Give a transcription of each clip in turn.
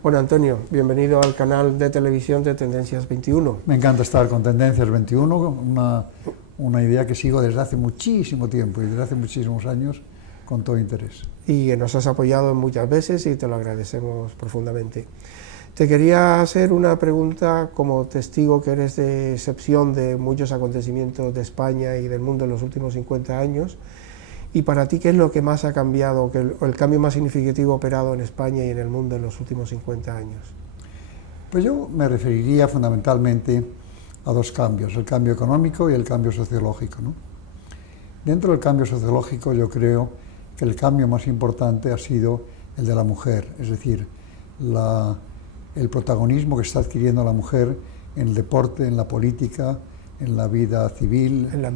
Bueno, Antonio, bienvenido al canal de televisión de Tendencias 21. Me encanta estar con Tendencias 21, una idea que sigo desde hace muchísimo tiempo y desde hace muchísimos años con todo interés. Y que nos has apoyado muchas veces y te lo agradecemos profundamente. Te quería hacer una pregunta como testigo que eres de excepción de muchos acontecimientos de España y del mundo en los últimos 50 años. Y para ti, ¿qué es lo que más ha cambiado, el cambio más significativo operado en España y en el mundo en los últimos 50 años? Pues yo me referiría fundamentalmente a dos cambios, el cambio económico y el cambio sociológico, ¿no? Dentro del cambio sociológico yo creo que el cambio más importante ha sido el de la mujer, es decir, el protagonismo que está adquiriendo la mujer en el deporte, en la política, en la vida civil, en la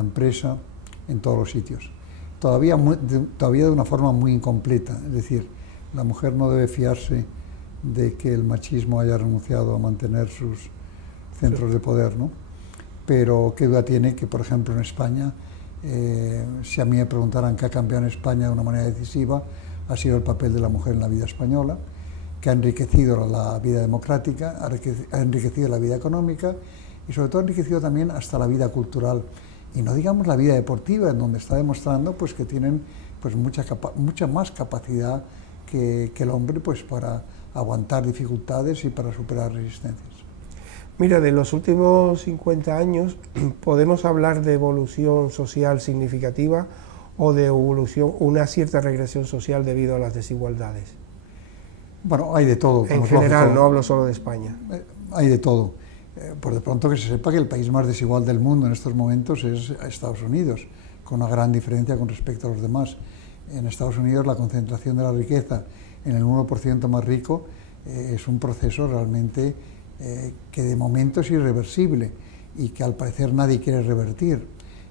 empresa, en todos los sitios. Todavía de una forma muy incompleta, es decir, la mujer no debe fiarse de que el machismo haya renunciado a mantener sus centros de poder, ¿no? Pero qué duda tiene que, por ejemplo, en España, si a mí me preguntaran qué ha cambiado en España de una manera decisiva, ha sido el papel de la mujer en la vida española, que ha enriquecido la vida democrática, ha enriquecido la vida económica y sobre todo ha enriquecido también hasta la vida cultural. Y no digamos la vida deportiva, en donde está demostrando pues, que tienen pues, mucha más capacidad que el hombre pues, para aguantar dificultades y para superar resistencias. Mira, de los últimos 50 años, ¿podemos hablar de evolución social significativa o de evolución, una cierta regresión social debido a las desigualdades? Bueno, hay de todo. En general, no hablo solo de España. Hay de todo. Por de pronto que se sepa que el país más desigual del mundo en estos momentos es Estados Unidos, con una gran diferencia con respecto a los demás. En Estados Unidos la concentración de la riqueza en el 1% más rico es un proceso realmente que de momento es irreversible y que al parecer nadie quiere revertir.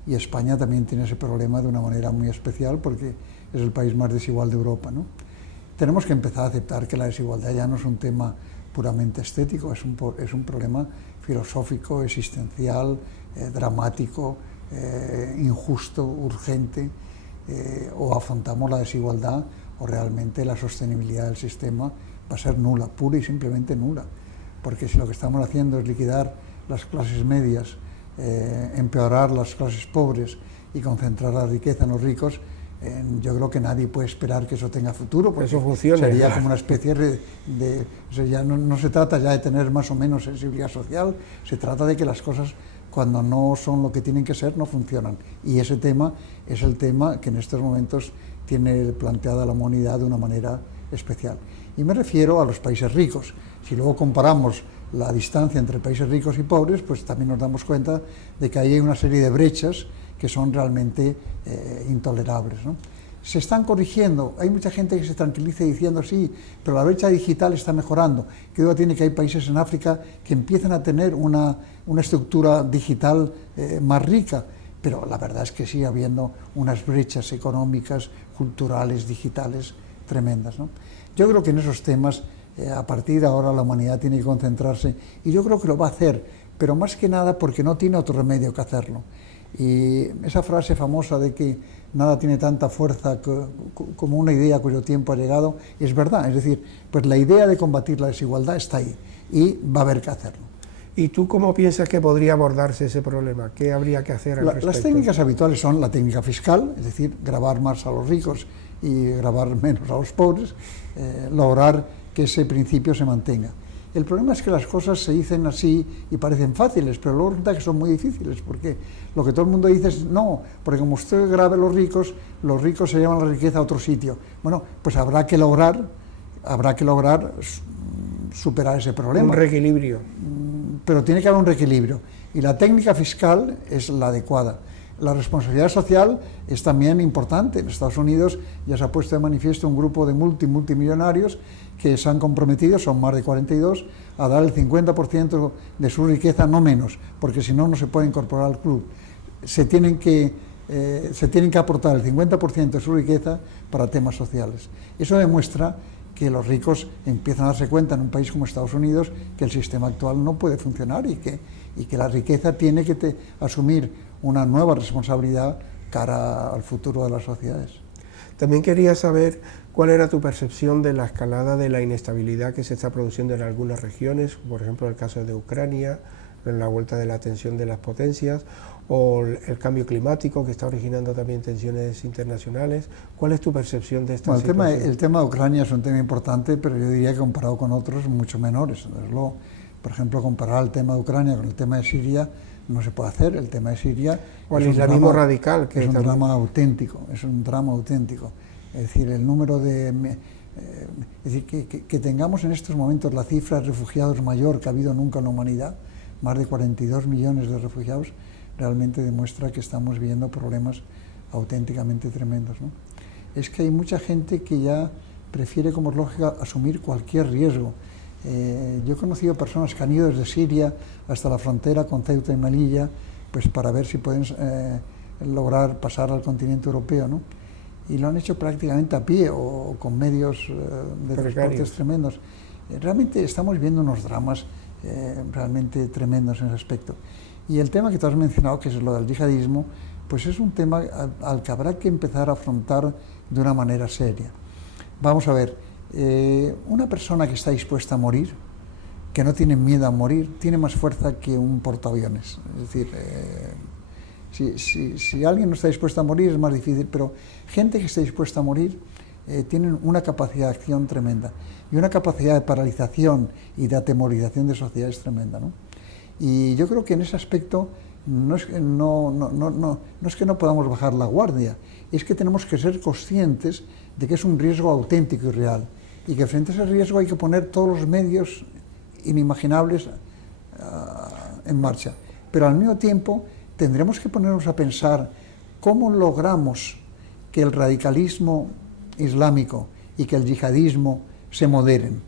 Y España también tiene ese problema de una manera muy especial porque es el país más desigual de Europa, ¿no? Tenemos que empezar a aceptar que la desigualdad ya no es un tema puramente estético, es un problema filosófico, existencial, dramático, injusto, urgente, o afrontamos la desigualdad o realmente la sostenibilidad del sistema va a ser nula, pura y simplemente nula, porque si lo que estamos haciendo es liquidar las clases medias, empeorar las clases pobres y concentrar la riqueza en los ricos, yo creo que nadie puede esperar que eso tenga futuro, porque eso funcione, sería como una especie o sea, ya no se trata ya de tener más o menos sensibilidad social, se trata de que las cosas cuando no son lo que tienen que ser no funcionan, y ese tema es el tema que en estos momentos tiene planteada la humanidad de una manera especial. Y me refiero a los países ricos. Si luego comparamos la distancia entre países ricos y pobres, pues también nos damos cuenta de que hay una serie de brechas que son realmente intolerables, ¿no? Se están corrigiendo, hay mucha gente que se tranquiliza diciendo sí, pero la brecha digital está mejorando. ¿Qué duda tiene que hay países en África que empiezan a tener una estructura digital más rica? Pero la verdad es que sigue habiendo unas brechas económicas, culturales, digitales tremendas, ¿no? Yo creo que en esos temas, a partir de ahora, la humanidad tiene que concentrarse, y yo creo que lo va a hacer, pero más que nada porque no tiene otro remedio que hacerlo. Y esa frase famosa de que nada tiene tanta fuerza como una idea cuyo tiempo ha llegado, es verdad. Es decir, pues la idea de combatir la desigualdad está ahí y va a haber que hacerlo. ¿Y tú cómo piensas que podría abordarse ese problema? ¿Qué habría que hacer al respecto? Las técnicas habituales son la técnica fiscal, es decir, gravar más a los ricos y gravar menos a los pobres, lograr que ese principio se mantenga. El problema es que las cosas se dicen así y parecen fáciles, pero luego resulta que son muy difíciles, porque lo que todo el mundo dice es no, porque como usted grave a los ricos se llevan la riqueza a otro sitio. Bueno, pues habrá que lograr superar ese problema. Un reequilibrio. Pero tiene que haber un reequilibrio, y la técnica fiscal es la adecuada. La responsabilidad social es también importante. En Estados Unidos ya se ha puesto de manifiesto un grupo de multimillonarios que se han comprometido, son más de 42, a dar el 50% de su riqueza, no menos, porque si no, no se puede incorporar al club. Se tienen que aportar el 50% de su riqueza para temas sociales. Eso demuestra que los ricos empiezan a darse cuenta en un país como Estados Unidos que el sistema actual no puede funcionar y que la riqueza tiene que asumir una nueva responsabilidad cara al futuro de las sociedades. También quería saber ¿Cuál era tu percepción de la escalada de la inestabilidad que se está produciendo en algunas regiones, por ejemplo el caso de Ucrania, en la vuelta de la tensión de las potencias, o el cambio climático que está originando también tensiones internacionales? ¿Cuál es tu percepción de esta situación? El tema de Ucrania es un tema importante, pero yo diría que comparado con otros mucho menores. Por ejemplo, comparar el tema de Ucrania con el tema de Siria no se puede hacer. El tema de Siria o el islamismo radical, que es un drama auténtico, es un drama auténtico. Es decir, el número de... es decir, que tengamos en estos momentos la cifra de refugiados mayor que ha habido nunca en la humanidad, más de 42 millones de refugiados, realmente demuestra que estamos viviendo problemas auténticamente tremendos, ¿no? Es que hay mucha gente que ya prefiere, como es lógica, asumir cualquier riesgo. Yo he conocido personas que han ido desde Siria hasta la frontera con Ceuta y Melilla, pues para ver si pueden lograr pasar al continente europeo, ¿no? Y lo han hecho prácticamente a pie o con medios de transportes tremendos. Realmente estamos viendo unos dramas realmente tremendos en ese aspecto. Y el tema que tú has mencionado, que es lo del yihadismo, pues es un tema al que habrá que empezar a afrontar de una manera seria. Vamos a ver, una persona que está dispuesta a morir, que no tiene miedo a morir, tiene más fuerza que un portaaviones. Es decir, si alguien no está dispuesto a morir es más difícil, pero gente que esté dispuesta a morir tienen una capacidad de acción tremenda y una capacidad de paralización y de atemorización de sociedades tremenda, ¿no? Y yo creo que en ese aspecto no es que no podamos bajar la guardia, es que tenemos que ser conscientes de que es un riesgo auténtico y real y que frente a ese riesgo hay que poner todos los medios inimaginables en marcha. Pero al mismo tiempo tendremos que ponernos a pensar cómo logramos que el radicalismo islámico y que el yihadismo se moderen.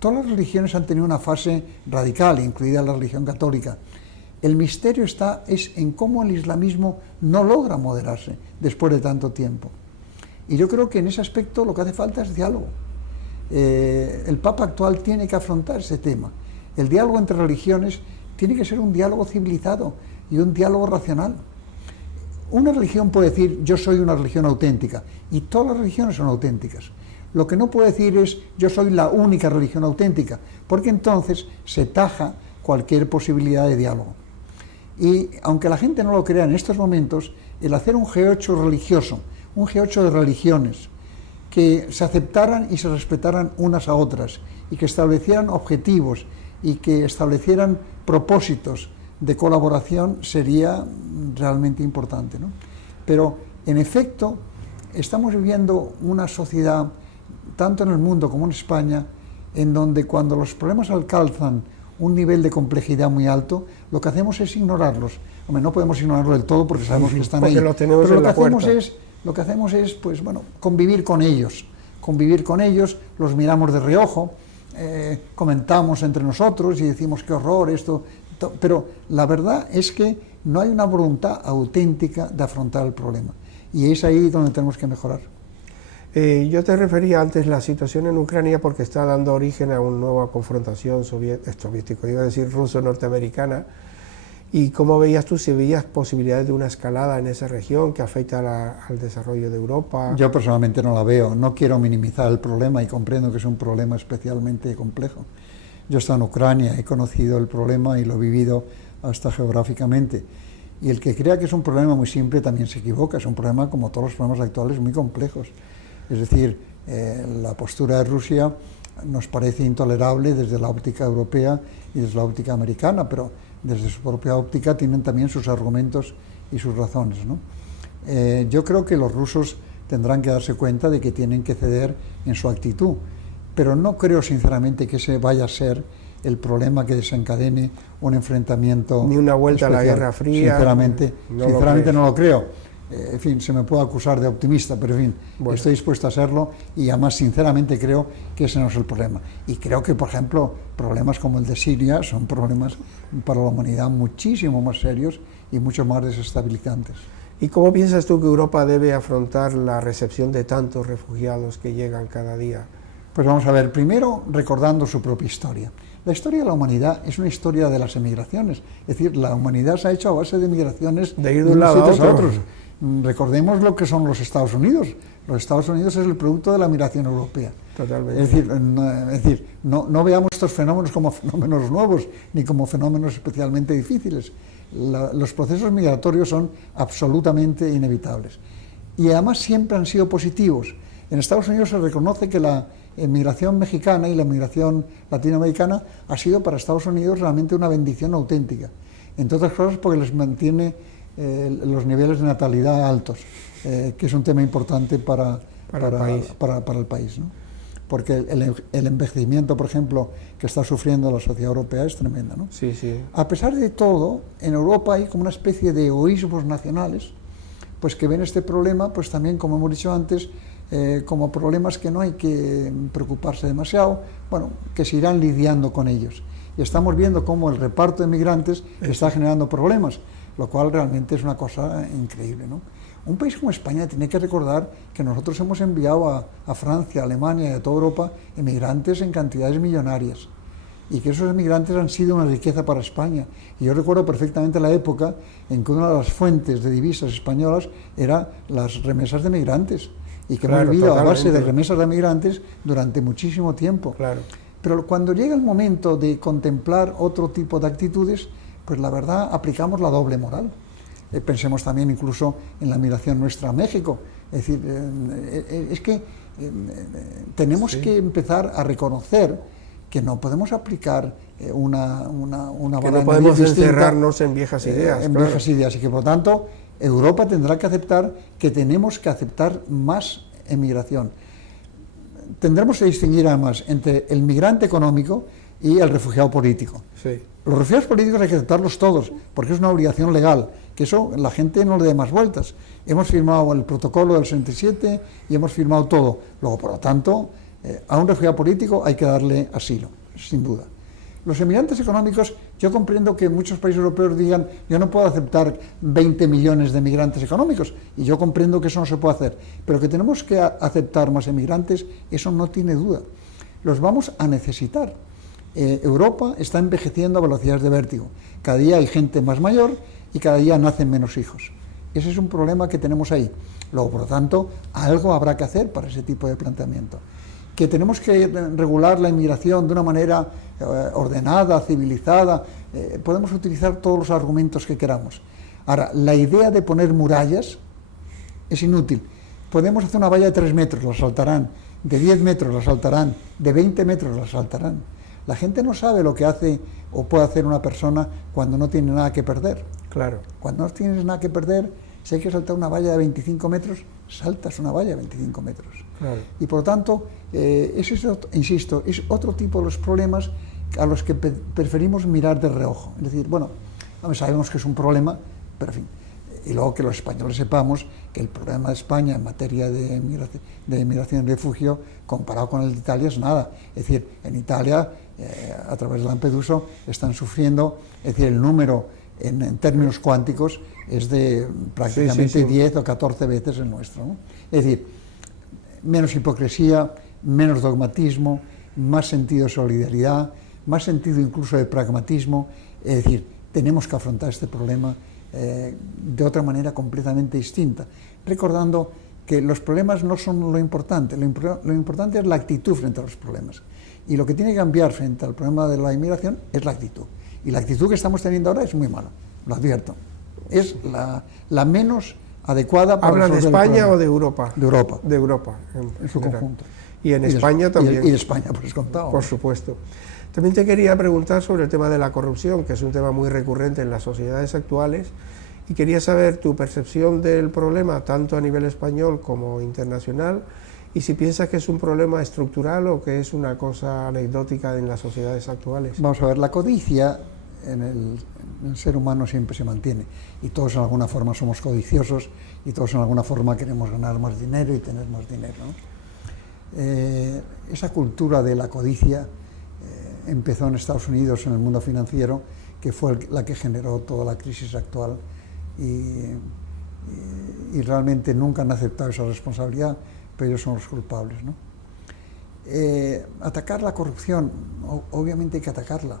Todas las religiones han tenido una fase radical, incluida la religión católica. El misterio es en cómo el islamismo no logra moderarse después de tanto tiempo. Y yo creo que en ese aspecto lo que hace falta es diálogo. El Papa actual tiene que afrontar ese tema. El diálogo entre religiones tiene que ser un diálogo civilizado y un diálogo racional. Una religión puede decir, yo soy una religión auténtica, y todas las religiones son auténticas. Lo que no puede decir es, yo soy la única religión auténtica, porque entonces se taja cualquier posibilidad de diálogo. Y aunque la gente no lo crea en estos momentos, el hacer un G8 religioso, un G8 de religiones, que se aceptaran y se respetaran unas a otras, y que establecieran objetivos, y que establecieran propósitos de colaboración, sería realmente importante, ¿no? Pero, en efecto, estamos viviendo una sociedad, tanto en el mundo como en España, en donde cuando los problemas alcanzan un nivel de complejidad muy alto, lo que hacemos es ignorarlos. Hombre, no podemos ignorarlo del todo porque sabemos que están ahí. Lo tenemos pero en la puerta. Lo que hacemos es, pues bueno, convivir con ellos, los miramos de reojo, comentamos entre nosotros y decimos qué horror esto, pero la verdad es que no hay una voluntad auténtica de afrontar el problema y es ahí donde tenemos que mejorar. Yo te refería antes la situación en Ucrania porque está dando origen a una nueva confrontación soviético, iba a decir ruso-norteamericana, y cómo veías tú, si veías posibilidades de una escalada en esa región que afecta al desarrollo de Europa. Yo personalmente no la veo, no quiero minimizar el problema y comprendo que es un problema especialmente complejo. Yo he estado en Ucrania, he conocido el problema y lo he vivido hasta geográficamente. Y el que crea que es un problema muy simple también se equivoca, es un problema como todos los problemas actuales muy complejos. Es decir, la postura de Rusia nos parece intolerable desde la óptica europea y desde la óptica americana, pero desde su propia óptica tienen también sus argumentos y sus razones, ¿no? Yo creo que los rusos tendrán que darse cuenta de que tienen que ceder en su actitud, pero no creo sinceramente que ese vaya a ser el problema que desencadene un enfrentamiento ni una vuelta especial. A la Guerra Fría. Sinceramente no lo creo. En fin, se me puede acusar de optimista, pero en fin, bueno, estoy dispuesto a serlo y además sinceramente creo que ese no es el problema. Y creo que, por ejemplo, problemas como el de Siria son problemas para la humanidad muchísimo más serios y mucho más desestabilizantes. ¿Y cómo piensas tú que Europa debe afrontar la recepción de tantos refugiados que llegan cada día? Pues vamos a ver, primero recordando su propia historia. La historia de la humanidad es una historia de las emigraciones, es decir, la humanidad se ha hecho a base de migraciones de ir de un lado a otro. Recordemos lo que son los Estados Unidos. Los Estados Unidos es el producto de la migración europea. Totalmente. Es decir, no veamos estos fenómenos como fenómenos nuevos, ni como fenómenos especialmente difíciles. Los procesos migratorios son absolutamente inevitables. Y además siempre han sido positivos. En Estados Unidos se reconoce que la migración mexicana y la migración latinoamericana ha sido para Estados Unidos realmente una bendición auténtica. Entre otras cosas porque les mantiene los niveles de natalidad altos, que es un tema importante para el país, ¿no? Porque el envejecimiento, por ejemplo, que está sufriendo la sociedad europea es tremendo, ¿no? Sí, sí. A pesar de todo, en Europa hay como una especie de egoísmos nacionales, pues que ven este problema, pues también, como hemos dicho antes, como problemas que no hay que preocuparse demasiado, bueno, que se irán lidiando con ellos. Y estamos viendo cómo el reparto de migrantes está generando problemas, lo cual realmente es una cosa increíble, ¿no? Un país como España tiene que recordar que nosotros hemos enviado a Francia, a Alemania y a toda Europa emigrantes en cantidades millonarias, y que esos emigrantes han sido una riqueza para España. Y yo recuerdo perfectamente la época en que una de las fuentes de divisas españolas era las remesas de migrantes, y que hemos vivido a base de remesas de migrantes durante muchísimo tiempo. Claro. Pero cuando llega el momento de contemplar otro tipo de actitudes, pues la verdad aplicamos la doble moral. Pensemos también incluso en la migración nuestra a México. Es decir, es que tenemos que empezar a reconocer que no podemos aplicar una que no podemos encerrarnos en viejas ideas. Viejas ideas, y que por lo tanto Europa tendrá que aceptar que tenemos que aceptar más emigración. Tendremos que distinguir además entre el migrante económico y el refugiado político. Sí. Los refugiados políticos hay que aceptarlos todos, porque es una obligación legal, que eso la gente no le dé más vueltas. Hemos firmado el protocolo del 67 y hemos firmado todo. Luego, por lo tanto, a un refugiado político hay que darle asilo, sin duda. Los emigrantes económicos, yo comprendo que muchos países europeos digan, yo no puedo aceptar 20 millones de emigrantes económicos, y yo comprendo que eso no se puede hacer, pero que tenemos que aceptar más emigrantes, eso no tiene duda. Los vamos a necesitar. Europa está envejeciendo a velocidades de vértigo. Cada día hay gente más mayor y cada día nacen menos hijos. Ese es un problema que tenemos ahí. Luego, por lo tanto, algo habrá que hacer para ese tipo de planteamiento. Que tenemos que regular la inmigración de una manera ordenada, civilizada, podemos utilizar todos los argumentos que queramos. Ahora, la idea de poner murallas es inútil. Podemos hacer una valla de 3 metros, la saltarán, de 10 metros la saltarán, de 20 metros la saltarán. La gente no sabe lo que hace o puede hacer una persona cuando no tiene nada que perder. Claro. Cuando no tienes nada que perder, si hay que saltar una valla de 25 metros, saltas una valla de 25 metros. Claro. Y por lo tanto, eso es, insisto, es otro tipo de los problemas a los que preferimos mirar de reojo. Es decir, bueno, sabemos que es un problema, pero en fin. Y luego que los españoles sepamos que el problema de España en materia de migración y refugio, comparado con el de Italia, es nada. Es decir, en Italia, a través de Lampedusa, están sufriendo, es decir, el número en términos cuánticos es de prácticamente 10 o 14 veces el nuestro, ¿no? Es decir, menos hipocresía, menos dogmatismo, más sentido de solidaridad, más sentido incluso de pragmatismo. Es decir, tenemos que afrontar este problema de otra manera completamente distinta, recordando que los problemas no son lo importante es la actitud frente a los problemas, y lo que tiene que cambiar frente al problema de la inmigración es la actitud, y la actitud que estamos teniendo ahora es muy mala, lo advierto, es la menos adecuada para ¿Hablan de España o de Europa? De Europa. De Europa, en su conjunto. Y en España también. Y de España, por descontado. Por supuesto. También te quería preguntar sobre el tema de la corrupción, que es un tema muy recurrente en las sociedades actuales, y quería saber tu percepción del problema, tanto a nivel español como internacional, y si piensas que es un problema estructural o que es una cosa anecdótica en las sociedades actuales. Vamos a ver, la codicia en el ser humano siempre se mantiene, y todos en alguna forma somos codiciosos, y todos en alguna forma queremos ganar más dinero y tener más dinero, ¿no? Esa cultura de la codicia empezó en Estados Unidos, en el mundo financiero, que fue la que generó toda la crisis actual, y realmente nunca han aceptado esa responsabilidad, pero ellos son los culpables, ¿no? Atacar la corrupción, obviamente hay que atacarla.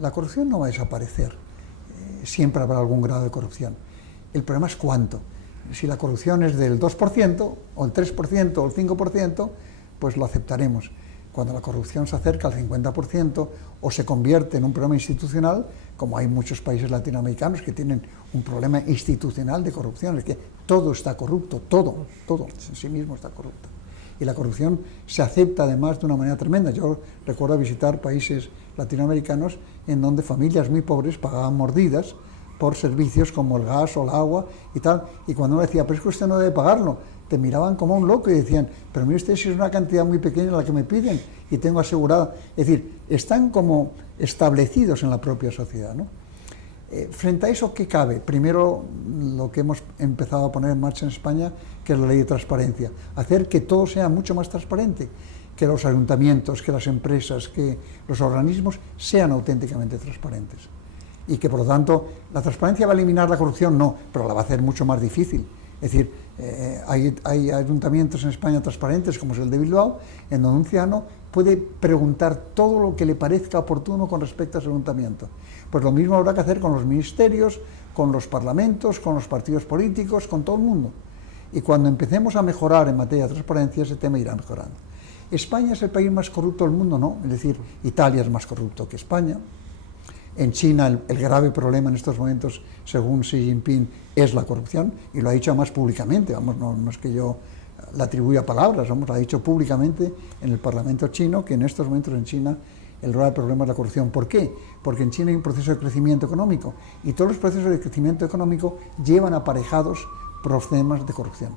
La corrupción no va a desaparecer, siempre habrá algún grado de corrupción. El problema es cuánto. si la corrupción es del 2%, o el 3%, o el 5%, pues lo aceptaremos. Cuando la corrupción se acerca al 50% o se convierte en un problema institucional, como hay muchos países latinoamericanos que tienen un problema institucional de corrupción, es que todo está corrupto, todo en sí mismo está corrupto. Y la corrupción se acepta además de una manera tremenda. Yo recuerdo visitar países latinoamericanos en donde familias muy pobres pagaban mordidas por servicios como el gas o el agua y tal, y cuando uno decía, pero es que usted no debe pagarlo, te miraban como un loco y decían, pero mire usted si es una cantidad muy pequeña la que me piden y tengo asegurada. Es decir, están como establecidos en la propia sociedad, ¿no? Frente a eso, ¿qué cabe? Primero, lo que hemos empezado a poner en marcha en España, que es la ley de transparencia, hacer que todo sea mucho más transparente, que los ayuntamientos, que las empresas, que los organismos sean auténticamente transparentes. Y que, por lo tanto, la transparencia va a eliminar la corrupción, no, pero la va a hacer mucho más difícil. Es decir, hay ayuntamientos en España transparentes, como es el de Bilbao, en donde un ciudadano puede preguntar todo lo que le parezca oportuno con respecto a ese ayuntamiento. Pues lo mismo habrá que hacer con los ministerios, con los parlamentos, con los partidos políticos, con todo el mundo. Y cuando empecemos a mejorar en materia de transparencia, ese tema irá mejorando. ¿España es el país más corrupto del mundo? No, es decir, Italia es más corrupto que España. En China el grave problema en estos momentos, según Xi Jinping, es la corrupción, y lo ha dicho más públicamente, vamos, no es que yo le atribuya palabras, vamos, lo ha dicho públicamente en el Parlamento chino, que en estos momentos en China el grave problema es la corrupción. ¿Por qué? Porque en China hay un proceso de crecimiento económico, y todos los procesos de crecimiento económico llevan aparejados problemas de corrupción.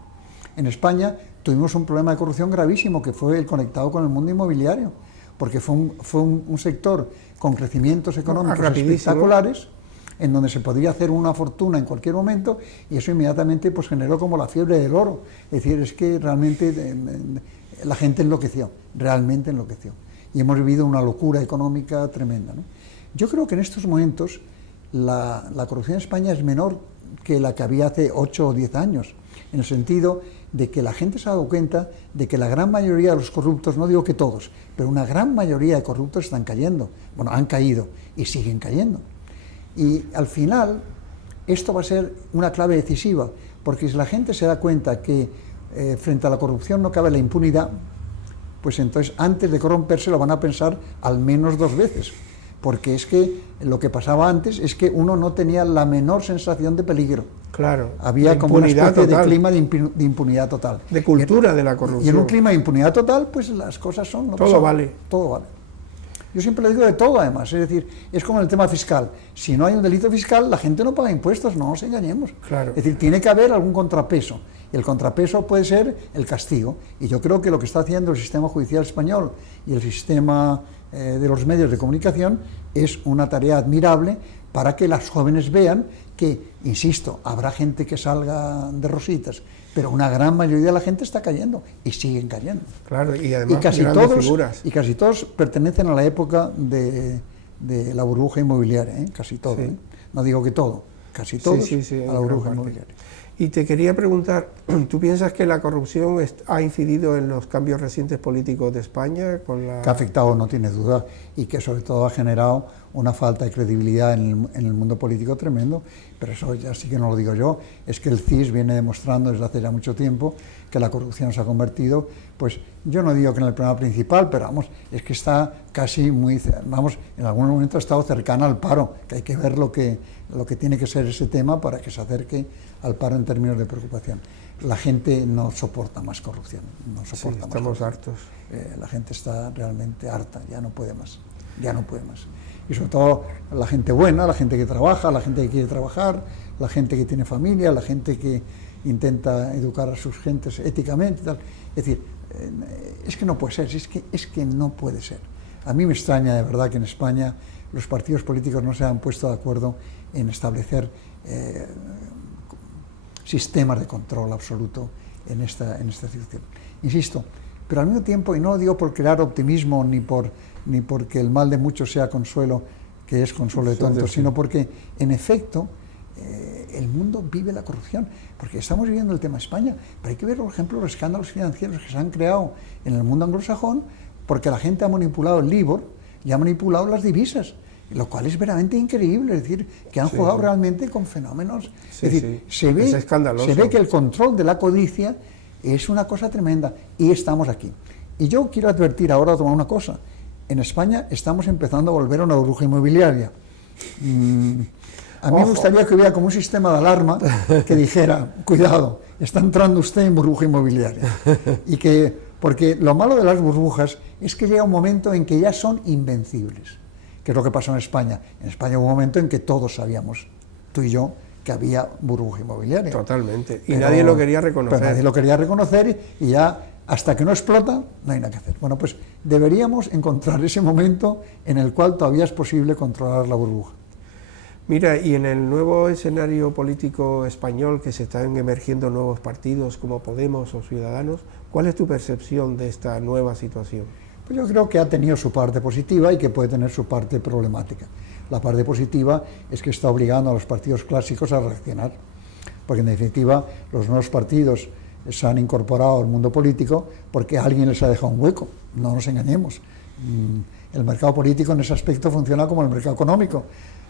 En España tuvimos un problema de corrupción gravísimo, que fue el conectado con el mundo inmobiliario, porque fue un sector con crecimientos económicos espectaculares, en donde se podría hacer una fortuna en cualquier momento, y eso inmediatamente pues generó como la fiebre del oro. Es decir, es que realmente la gente enloqueció, realmente enloqueció. Y hemos vivido una locura económica tremenda, ¿no? Yo creo que en estos momentos la corrupción en España es menor que la que había hace 8 o 10 años, en el sentido de que la gente se ha dado cuenta de que la gran mayoría de los corruptos, no digo que todos, pero una gran mayoría de corruptos están cayendo. Bueno, han caído y siguen cayendo. Y al final, esto va a ser una clave decisiva, porque si la gente se da cuenta que frente a la corrupción no cabe la impunidad, pues entonces antes de corromperse lo van a pensar al menos 2 veces. Porque es que lo que pasaba antes es que uno no tenía la menor sensación de peligro. Claro. Había como una especie de clima de impunidad total. De cultura de la corrupción. Y en un clima de impunidad total, pues las cosas son... No todo vale. Todo vale. Yo siempre le digo de todo, además. Es decir, es como el tema fiscal. Si no hay un delito fiscal, la gente no paga impuestos, no nos engañemos. Claro. Es decir, tiene que haber algún contrapeso. Y el contrapeso puede ser el castigo. Y yo creo que lo que está haciendo el sistema judicial español y el sistema de los medios de comunicación es una tarea admirable para que las jóvenes vean que, insisto, habrá gente que salga de rositas, pero una gran mayoría de la gente está cayendo y siguen cayendo. Claro, y además y casi todos pertenecen a la época de la burbuja inmobiliaria, ¿eh? Casi todo. Sí. ¿Eh? No digo que todo, casi todos a la burbuja inmobiliaria. Y te quería preguntar, ¿tú piensas que la corrupción ha incidido en los cambios recientes políticos de España? Que ha afectado, no tiene duda, y que sobre todo ha generado una falta de credibilidad en el mundo político tremendo, pero eso ya sí que no lo digo yo, es que el CIS viene demostrando desde hace ya mucho tiempo que la corrupción se ha convertido, pues yo no digo que en el problema principal, pero vamos, es que está casi muy, vamos, en algún momento ha estado cercana al paro, que hay que ver lo que tiene que ser ese tema para que se acerque al paro en términos de preocupación. La gente no soporta más corrupción, no soporta más. Estamos hartos. La gente está realmente harta, ya no puede más, ya no puede más. Y sobre todo la gente buena, la gente que trabaja, la gente que quiere trabajar, la gente que tiene familia, la gente que intenta educar a sus gentes éticamente y tal. Es decir, es que no puede ser, es que no puede ser. A mí me extraña de verdad que en España los partidos políticos no se han puesto de acuerdo en establecer sistemas de control absoluto en esta situación. Insisto, pero al mismo tiempo, y no lo digo por crear optimismo ni porque el mal de muchos sea consuelo, que es consuelo de tontos, sino porque, en efecto, el mundo vive la corrupción, porque estamos viviendo el tema España, pero hay que ver, por ejemplo, los escándalos financieros que se han creado en el mundo anglosajón, porque la gente ha manipulado el LIBOR y ha manipulado las divisas. lo cual es verdaderamente increíble, es decir, que han jugado realmente con fenómenos. Sí, es decir, sí. Es escandaloso. se ve que el control de la codicia es una cosa tremenda y estamos aquí. Y yo quiero advertir ahora una cosa. En España estamos empezando a volver a una burbuja inmobiliaria. A mí me gustaría que hubiera como un sistema de alarma que dijera, cuidado, está entrando usted en burbuja inmobiliaria. Porque lo malo de las burbujas es que llega un momento en que ya son invencibles, que es lo que pasó en España. En España hubo un momento en que todos sabíamos, tú y yo, que había burbuja inmobiliaria. Totalmente. Y nadie lo quería reconocer. Pero nadie lo quería reconocer y ya, hasta que no explota, no hay nada que hacer. Bueno, pues deberíamos encontrar ese momento en el cual todavía es posible controlar la burbuja. Mira, y en el nuevo escenario político español, que se están emergiendo nuevos partidos como Podemos o Ciudadanos, ¿cuál es tu percepción de esta nueva situación? Pues yo creo que ha tenido su parte positiva y que puede tener su parte problemática. La parte positiva es que está obligando a los partidos clásicos a reaccionar, porque en definitiva los nuevos partidos se han incorporado al mundo político porque alguien les ha dejado un hueco, no nos engañemos. El mercado político en ese aspecto funciona como el mercado económico.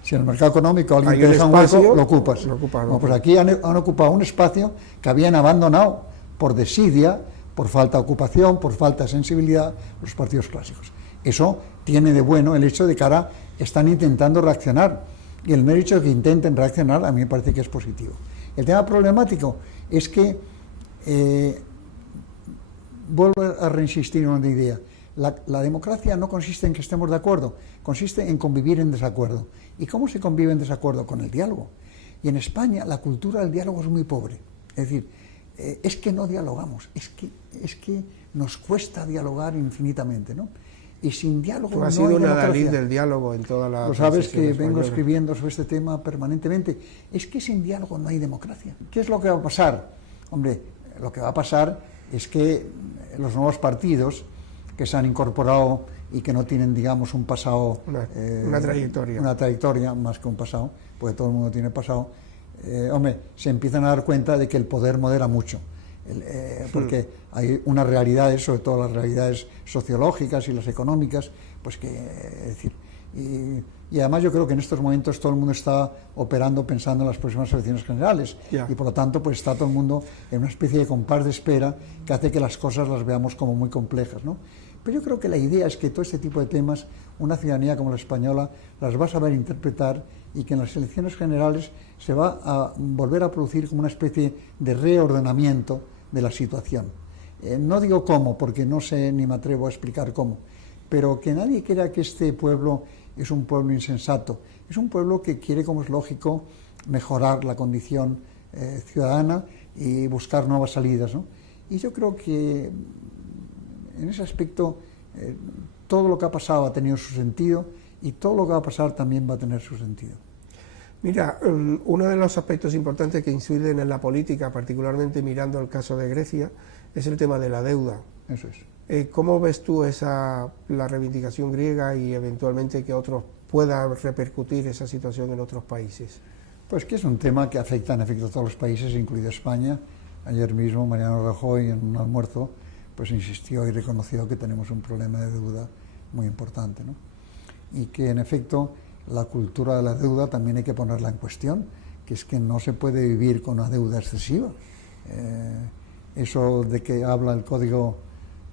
Si en el mercado económico alguien te deja un hueco, lo ocupas. Bueno, pues aquí han ocupado un espacio que habían abandonado por desidia, por falta de ocupación, por falta de sensibilidad, los partidos clásicos. Eso tiene de bueno el hecho de que ahora están intentando reaccionar, y el mero hecho de que intenten reaccionar a mí me parece que es positivo. El tema problemático es que, vuelvo a reinsistir en una idea, la democracia no consiste en que estemos de acuerdo, consiste en convivir en desacuerdo. ¿Y cómo se convive en desacuerdo? Con el diálogo. Y en España la cultura del diálogo es muy pobre. Es decir, es que no dialogamos, es que nos cuesta dialogar infinitamente, ¿no? Y sin diálogo Tú has no hay sido una democracia. Dalí del diálogo en toda la... Lo sabes que vengo española. escribiendo sobre este tema permanentemente. Es que sin diálogo no hay democracia. ¿Qué es lo que va a pasar? Hombre, lo que va a pasar es que los nuevos partidos que se han incorporado y que no tienen, digamos, un pasado... Una trayectoria. Una trayectoria más que un pasado, porque todo el mundo tiene pasado. Hombre, se empiezan a dar cuenta de que el poder modera mucho. Porque hay unas realidades, sobre todo las realidades sociológicas y las económicas, pues que, es decir, y además yo creo que en estos momentos todo el mundo está operando pensando en las próximas elecciones generales, y por lo tanto pues está todo el mundo en una especie de compás de espera que hace que las cosas las veamos como muy complejas, ¿no? Pero yo creo que la idea es que todo este tipo de temas, una ciudadanía como la española las va a saber interpretar, y que en las elecciones generales se va a volver a producir como una especie de reordenamiento de la situación. No digo cómo, porque no sé ni me atrevo a explicar cómo, pero que nadie crea que este pueblo es un pueblo insensato. Es un pueblo que quiere, como es lógico, mejorar la condición ciudadana y buscar nuevas salidas, ¿no? Y yo creo que en ese aspecto todo lo que ha pasado ha tenido su sentido, y todo lo que va a pasar también va a tener su sentido. Mira, uno de los aspectos importantes que inciden en la política, particularmente mirando el caso de Grecia, es el tema de la deuda. Eso es. ¿Cómo ves tú la reivindicación griega y eventualmente que otros puedan repercutir esa situación en otros países? Pues que es un tema que afecta en efecto a todos los países, incluido España. Ayer mismo Mariano Rajoy, en un almuerzo, pues insistió y reconoció que tenemos un problema de deuda muy importante, ¿no? Y que en efecto la cultura de la deuda también hay que ponerla en cuestión, que es que no se puede vivir con una deuda excesiva. Eso de que habla el Código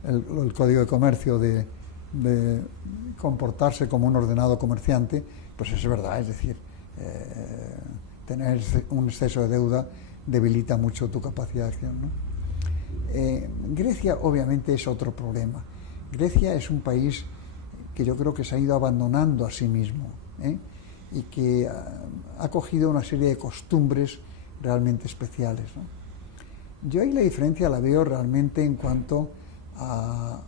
de Comercio de comportarse como un ordenado comerciante, pues es verdad, es decir, tener un exceso de deuda debilita mucho tu capacidad de acción, ¿no? Grecia obviamente es otro problema. Grecia es un país que yo creo que se ha ido abandonando a sí mismo, y que ha cogido una serie de costumbres realmente especiales, ¿no? Yo ahí la diferencia la veo realmente en cuanto a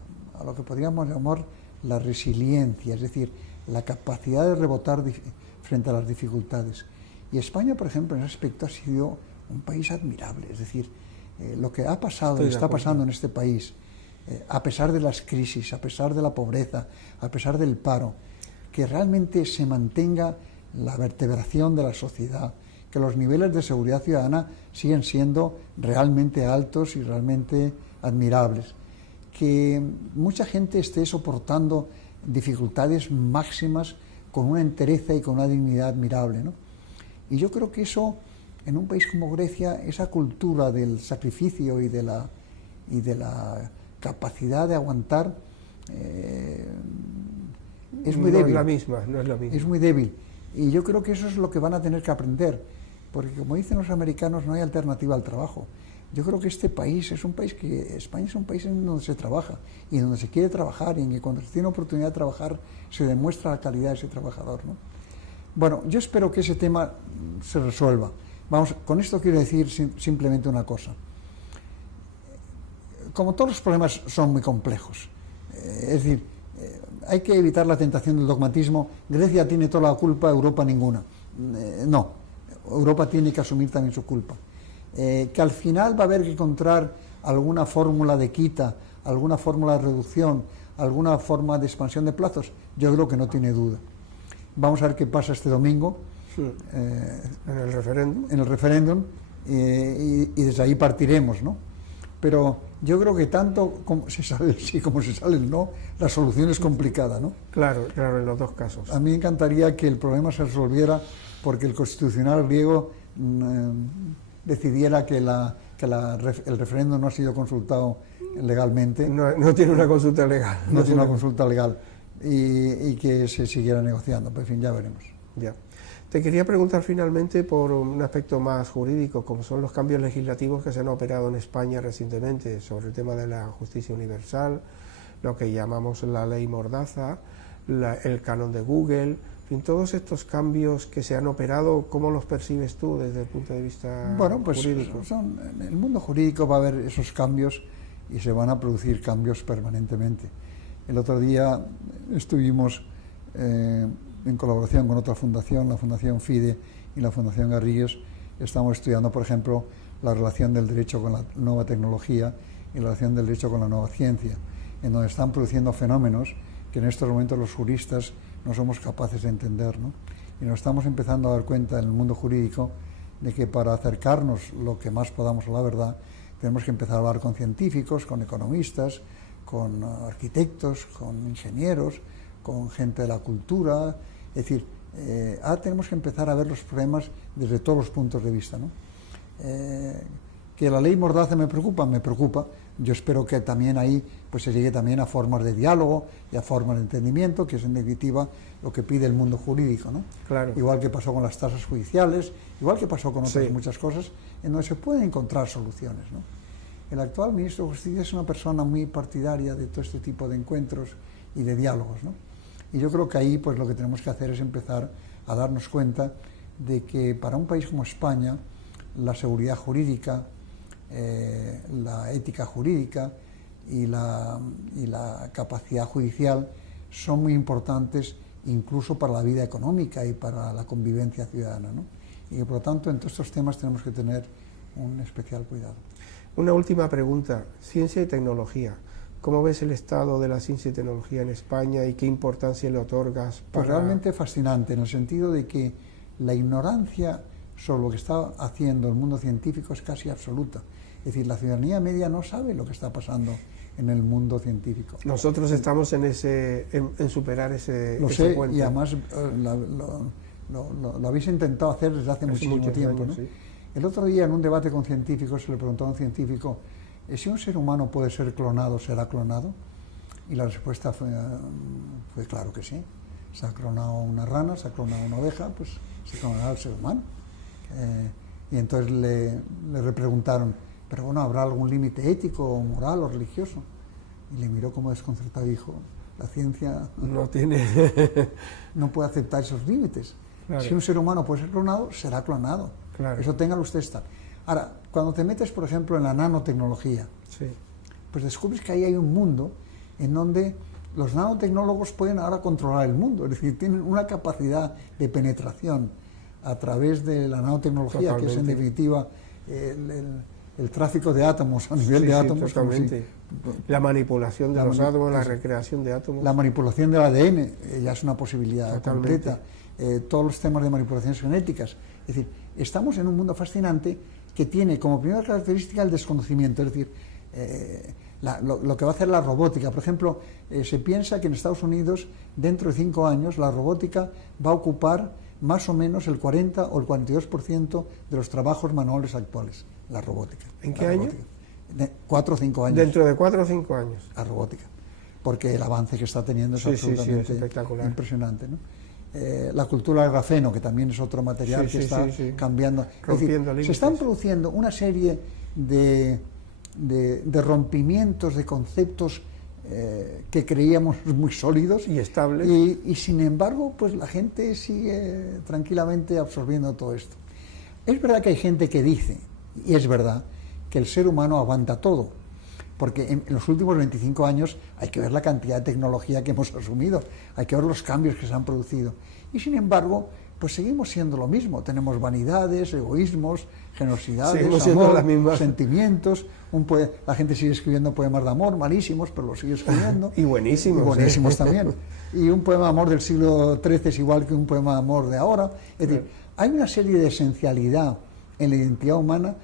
lo que podríamos llamar la resiliencia, es decir, la capacidad de rebotar frente a las dificultades. Y España, por ejemplo, en ese aspecto ha sido un país admirable, es decir, lo que ha pasado y está pasando en este país, a pesar de las crisis, a pesar de la pobreza, a pesar del paro, que realmente se mantenga la vertebración de la sociedad, que los niveles de seguridad ciudadana siguen siendo realmente altos y realmente admirables, que mucha gente esté soportando dificultades máximas con una entereza y con una dignidad admirable, ¿no? Y yo creo que eso, en un país como Grecia, esa cultura del sacrificio y de la capacidad de aguantar es muy débil. No es la misma, no es la misma. Es muy débil. Y yo creo que eso es lo que van a tener que aprender, porque como dicen los americanos, no hay alternativa al trabajo. Yo creo que este país es un país España es un país en donde se trabaja y en donde se quiere trabajar y en que cuando se tiene oportunidad de trabajar se demuestra la calidad de ese trabajador, ¿no? Bueno, yo espero que ese tema se resuelva. Vamos, con esto quiero decir simplemente una cosa. Como todos los problemas son muy complejos, es decir, hay que evitar la tentación del dogmatismo. Grecia tiene toda la culpa, Europa ninguna. No, Europa tiene que asumir también su culpa. Que al final va a haber que encontrar alguna fórmula de quita, alguna fórmula de reducción, alguna forma de expansión de plazos, yo creo que no tiene duda. Vamos a ver qué pasa este domingo. Sí. En el referéndum. En el referéndum, y desde ahí partiremos, ¿no? Pero yo creo que tanto como se sale el sí como se sale el no, la solución es complicada, ¿no? Claro, claro, en los dos casos. A mí me encantaría que el problema se resolviera porque el constitucional griego decidiera que el referéndum no ha sido consultado legalmente. No tiene una consulta legal. No tiene una consulta legal y que se siguiera negociando. Pero en fin, ya veremos. Ya. Te quería preguntar finalmente por un aspecto más jurídico, como son los cambios legislativos que se han operado en España recientemente sobre el tema de la justicia universal, lo que llamamos la ley Mordaza, el canon de Google, en fin, todos estos cambios que se han operado, ¿cómo los percibes tú desde el punto de vista jurídico? En el mundo jurídico va a haber esos cambios y se van a producir cambios permanentemente. El otro día estuvimos en colaboración con otra fundación, la Fundación FIDE y la Fundación Garrigues, estamos estudiando, por ejemplo, la relación del derecho con la nueva tecnología y la relación del derecho con la nueva ciencia, en donde están produciendo fenómenos que en estos momentos los juristas no somos capaces de entender, ¿no? Y nos estamos empezando a dar cuenta en el mundo jurídico de que para acercarnos lo que más podamos a la verdad, tenemos que empezar a hablar con científicos, con economistas, con arquitectos, con ingenieros, con gente de la cultura. Es decir, ahora tenemos que empezar a ver los problemas desde todos los puntos de vista, ¿no? Que la ley Mordaza me preocupa. Yo espero que también ahí pues se llegue también a formas de diálogo y a formas de entendimiento, que es en definitiva lo que pide el mundo jurídico, ¿no? Claro. Igual que pasó con las tasas judiciales, igual que pasó con otras muchas cosas, en donde se pueden encontrar soluciones, ¿no? El actual ministro de Justicia es una persona muy partidaria de todo este tipo de encuentros y de diálogos, ¿no? Y yo creo que ahí pues lo que tenemos que hacer es empezar a darnos cuenta de que para un país como España la seguridad jurídica, la ética jurídica y la capacidad judicial son muy importantes incluso para la vida económica y para la convivencia ciudadana, ¿no? Y que por lo tanto en todos estos temas tenemos que tener un especial cuidado. Una última pregunta, ciencia y tecnología. ¿Cómo ves el estado de la ciencia y tecnología en España y qué importancia le otorgas? Pues realmente fascinante, en el sentido de que la ignorancia sobre lo que está haciendo el mundo científico es casi absoluta. Es decir, la ciudadanía media no sabe lo que está pasando en el mundo científico. Nosotros estamos en superar ese puente. Y además lo habéis intentado hacer desde hace muchísimo tiempo, años, ¿no? Sí. El otro día en un debate con científicos se le preguntó a un científico si un ser humano puede ser clonado, ¿será clonado? Y la respuesta fue claro que sí. Se ha clonado una rana, se ha clonado una oveja, pues se clonará al ser humano. Y entonces le repreguntaron, pero bueno, ¿habrá algún límite ético, o moral o religioso? Y le miró como desconcertado y dijo, la ciencia no puede aceptar esos límites. Claro. Si un ser humano puede ser clonado, será clonado. Claro. Eso téngalo usted estar. Ahora, cuando te metes, por ejemplo, en la nanotecnología, sí, pues descubres que ahí hay un mundo en donde los nanotecnólogos pueden ahora controlar el mundo, es decir, tienen una capacidad de penetración a través de la nanotecnología. Totalmente. Que es en definitiva el tráfico de átomos a nivel de átomos. Totalmente. La manipulación de los átomos, la recreación de átomos. La manipulación del ADN ya es una posibilidad completa. Todos los temas de manipulaciones genéticas. Es decir, estamos en un mundo fascinante que tiene como primera característica el desconocimiento, es decir, lo que va a hacer la robótica. Por ejemplo, se piensa que en Estados Unidos, dentro de 5 años, la robótica va a ocupar más o menos el 40 o el 42% de los trabajos manuales actuales, la robótica. ¿En qué año? 4 o 5 años. Dentro de 4 o 5 años. La robótica, porque el avance que está teniendo es absolutamente es espectacular. Impresionante, ¿no? La cultura del grafeno, que también es otro material que está cambiando. Rompiendo límites. Se están produciendo una serie de rompimientos de conceptos que creíamos muy sólidos y estables, y sin embargo pues la gente sigue tranquilamente absorbiendo todo esto. Es verdad que hay gente que dice, y es verdad, que el ser humano aguanta todo, porque en los últimos 25 años hay que ver la cantidad de tecnología que hemos asumido, hay que ver los cambios que se han producido, y sin embargo pues seguimos siendo lo mismo, tenemos vanidades, egoísmos, generosidades, amor, sentimientos, la gente sigue escribiendo poemas de amor, malísimos, pero los sigue escribiendo. Y buenísimos. Y buenísimos también. Y un poema de amor del siglo XIII es igual que un poema de amor de ahora. Es decir, hay una serie de esencialidad en la identidad humana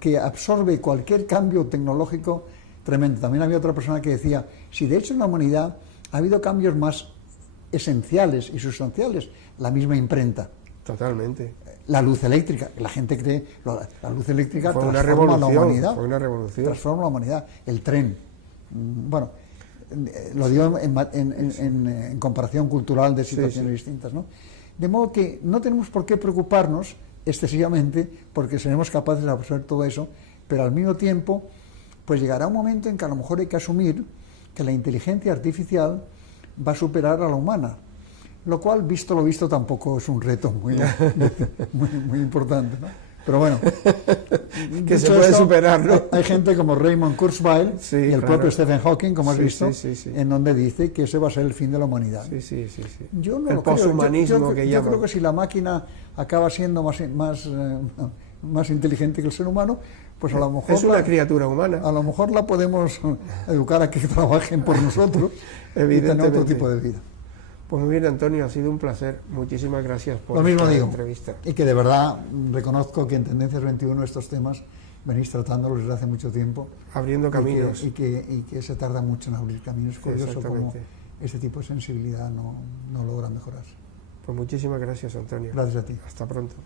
que absorbe cualquier cambio tecnológico tremendo. También había otra persona que decía, si de hecho en la humanidad ha habido cambios más esenciales y sustanciales, la misma imprenta. Totalmente. La luz eléctrica, la gente cree, la luz eléctrica fue transforma la humanidad. Fue una revolución. Transforma la humanidad. El tren. Bueno, lo digo en comparación cultural de situaciones distintas, ¿no? De modo que no tenemos por qué preocuparnos excesivamente porque seremos capaces de absorber todo eso, pero al mismo tiempo pues llegará un momento en que a lo mejor hay que asumir que la inteligencia artificial va a superar a la humana, lo cual, visto lo visto, tampoco es un reto muy importante, ¿no? Pero bueno, que se puede superar, ¿no? Hay gente como Raymond Kurzweil y el propio Stephen Hawking, como has visto, en donde dice que ese va a ser el fin de la humanidad. Yo no el poshumanismo que llaman. Yo creo que si la máquina acaba siendo más inteligente que el ser humano, pues a lo mejor... Es una criatura humana. A lo mejor la podemos educar a que trabajen por nosotros y tener otro tipo de vida. Pues muy bien, Antonio, ha sido un placer. Muchísimas gracias por esta entrevista. Y que de verdad reconozco que en Tendencias 21 estos temas venís tratándolos desde hace mucho tiempo. Abriendo caminos. Y que se tarda mucho en abrir caminos. Es curioso cómo este tipo de sensibilidad no logra mejorarse. Pues muchísimas gracias, Antonio. Gracias a ti. Hasta pronto.